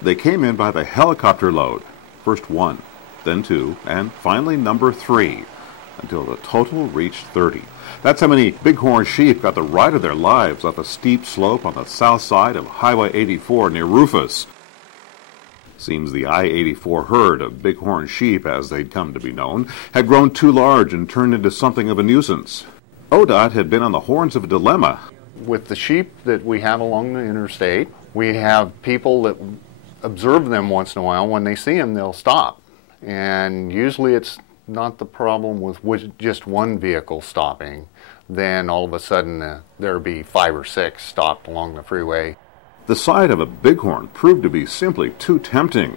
They came in by the helicopter load, first 1, then 2, and finally number 3, until the total reached 30. That's how many bighorn sheep got the ride of their lives up a steep slope on the south side of Highway 84 near Rufus. Seems the I-84 herd of bighorn sheep, as they'd come to be known, had grown too large and turned into something of a nuisance. ODOT had been on the horns of a dilemma. With the sheep that we have along the interstate, we have people that observe them once in a while. When they see them, they'll stop. And usually it's not the problem with just one vehicle stopping. Then all of a sudden there'll be 5 or 6 stopped along the freeway. The sight of a bighorn proved to be simply too tempting.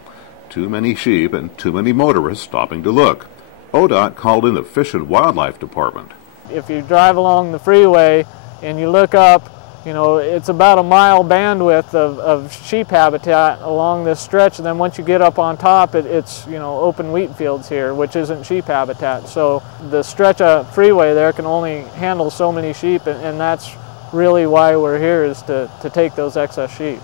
Too many sheep and too many motorists stopping to look. ODOT called in the Fish and Wildlife Department. If you drive along the freeway and you look up, it's about a mile bandwidth of sheep habitat along this stretch, and then once you get up on top, it's open wheat fields here, which isn't sheep habitat. So the stretch of freeway there can only handle so many sheep, and that's really why we're here, is to take those excess sheep.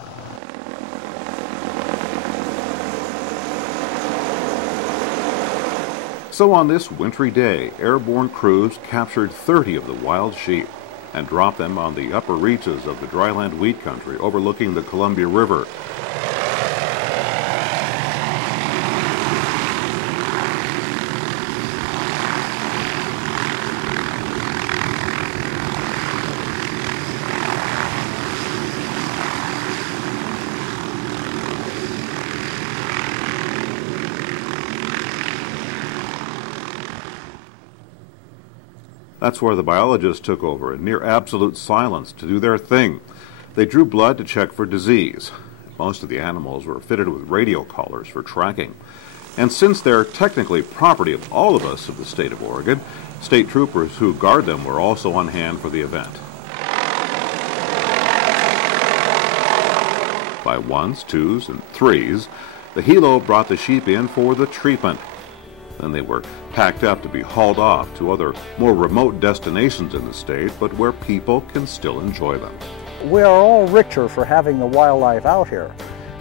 So on this wintry day, airborne crews captured 30 of the wild sheep and dropped them on the upper reaches of the dryland wheat country overlooking the Columbia River. That's where the biologists took over in near absolute silence to do their thing. They drew blood to check for disease. Most of the animals were fitted with radio collars for tracking. And since they're technically property of all of us of the state of Oregon, state troopers who guard them were also on hand for the event. By 1s, 2s, and 3s, the helo brought the sheep in for the treatment. Then they were packed up to be hauled off to other more remote destinations in the state, but where people can still enjoy them. We are all richer for having the wildlife out here.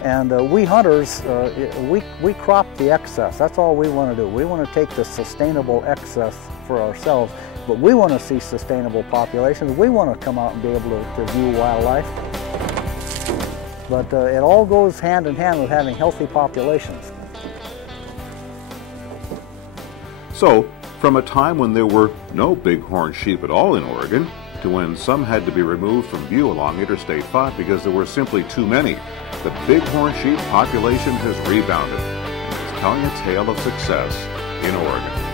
And we hunters, we crop the excess. That's all we want to do. We want to take the sustainable excess for ourselves, but we want to see sustainable populations. We want to come out and be able to view wildlife. But it all goes hand in hand with having healthy populations. So, from a time when there were no bighorn sheep at all in Oregon, to when some had to be removed from view along Interstate 5 because there were simply too many, the bighorn sheep population has rebounded and is telling a tale of success in Oregon.